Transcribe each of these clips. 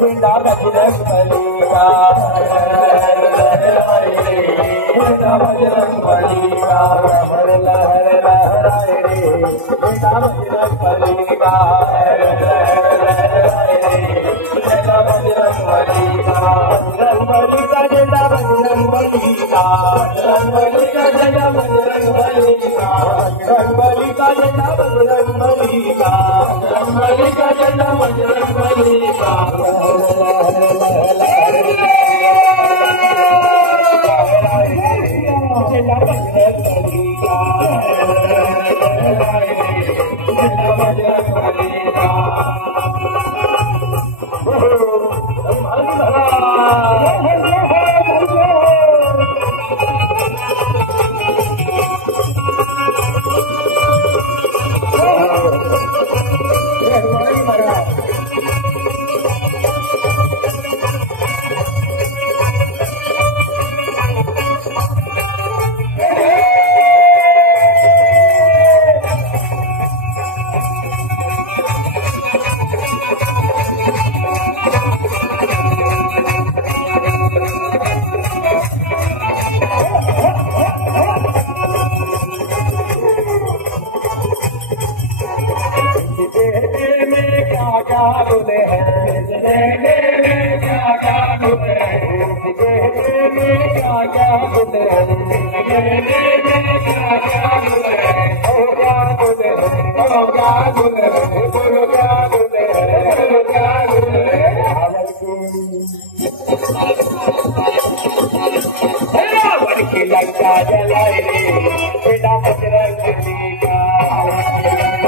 बेटा बजरंग बली का बेटा बजरंग बली का कमर लहर लहराए रे बेटा बजरंग बली का बेटा बजरंग बली का बजरंग बली का बेटा बजरंग बली का बजरंग बली का बेटा बजरंग बली का बजरंग बली का बेटा बजरंग बली का बजरंग बली का बेटा बजरंग बली का लंका जलाए रे बेटा बजरंग बली का बजरंग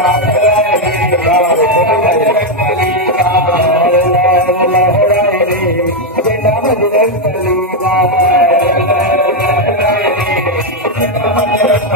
बली का लहराए रे बेटा बजरंग बली का बेटा बजरंग बली का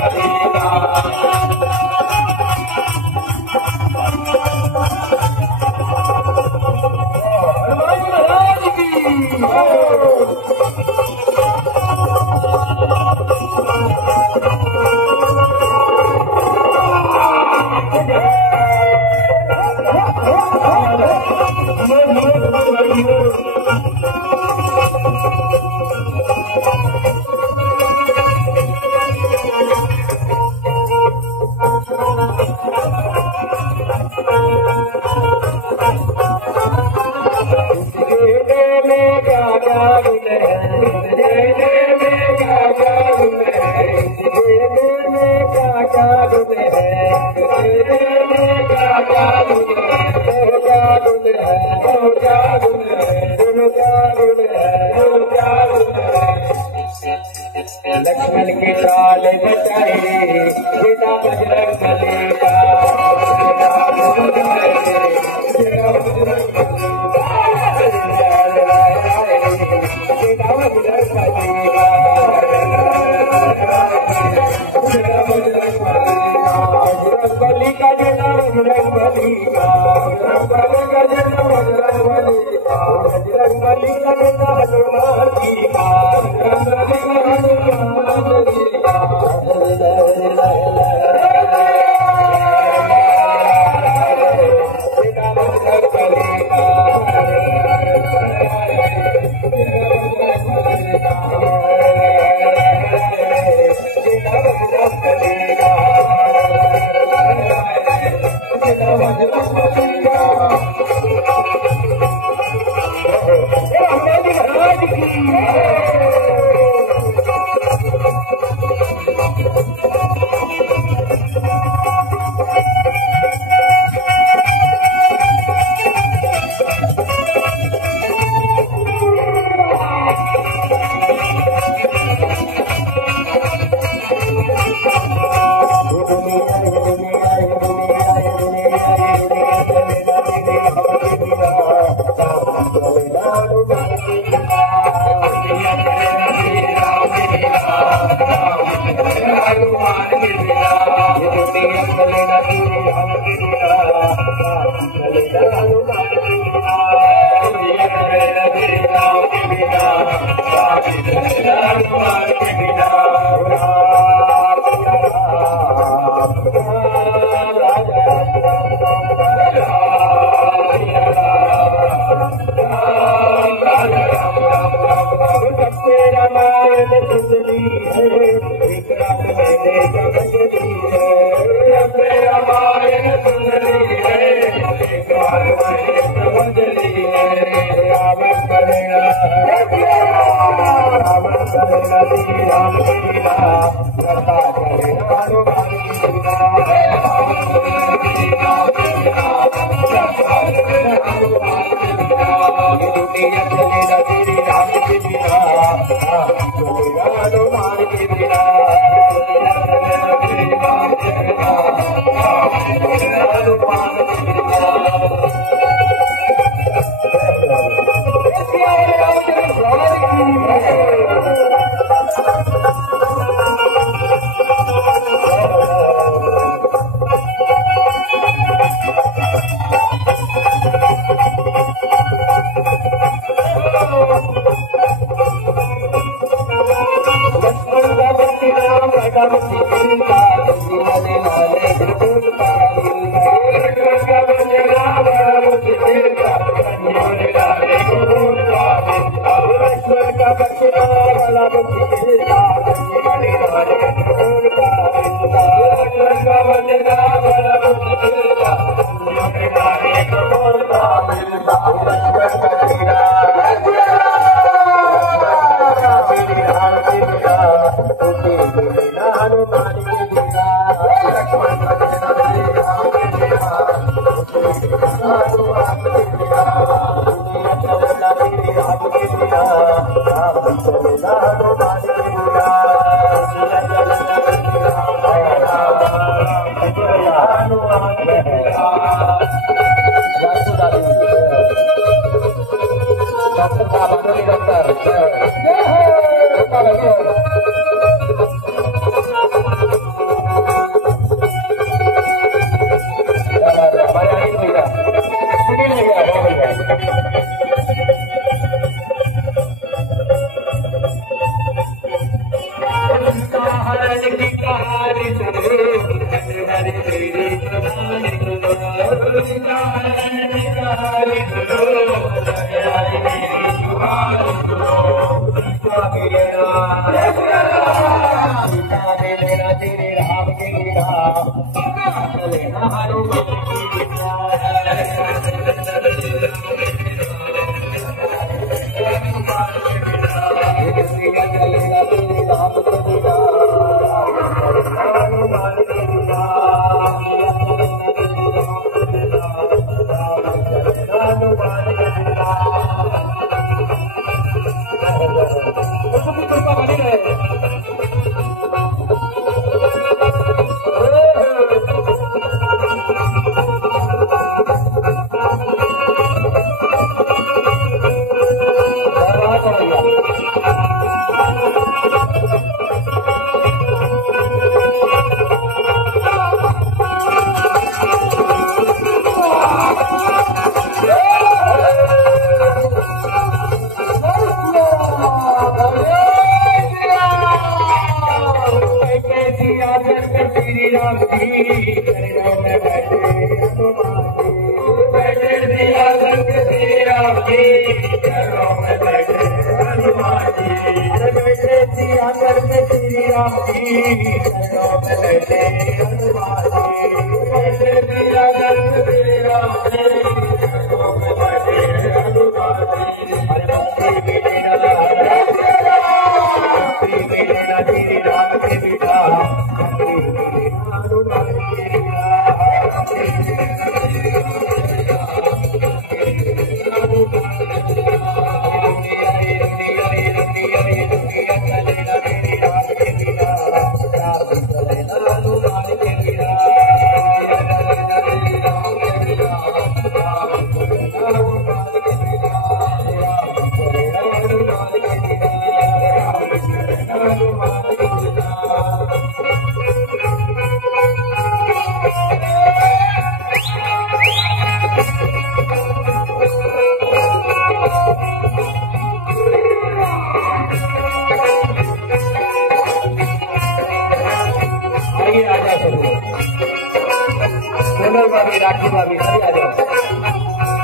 लक्ष्मण की चाल बचाए बेटा बजरंग बली का बली का बेटा बजरंग बली का बजरंग बली का बेटा हनुमान जी का राजा मैंने सुनली है एक रात मैंने समझली है मेरा मायन सुनली है एक रात मैंने समझली है रावण करेगा श्री राम लीला करता चले हनुमान लीला दुनिया चलेगा श्री राम की लीला चलेगा हनुमान की लीला हनुमान की राखी भाभी सही आ जाओ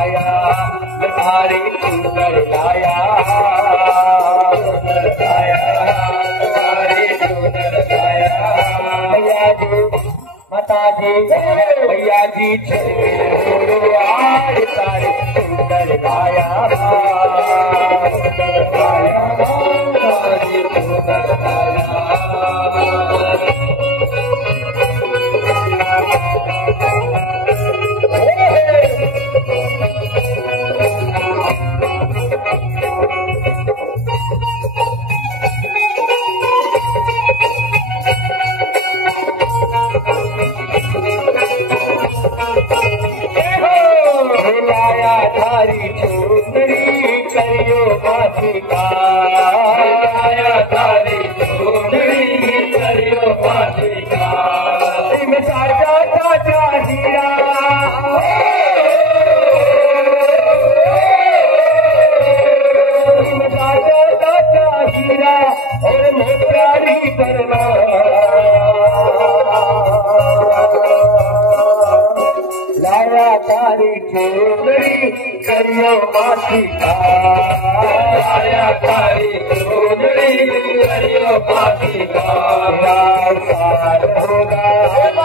लाया तारी चूनर लाया तारी चूनर लाया भैया जी माता जी भैया जी तारी चूनर लाया तारी चूनर लाया लाया थारी चूनरी करियो माथिका लाया थारी चूनरी करियो माथिका में साजा साजा हीरा में साजा साजा हीरा और मोटारी करना लाया तारी चूनरी करियो माथिका लाया तारी चूनरी करियो माथिका सार होगा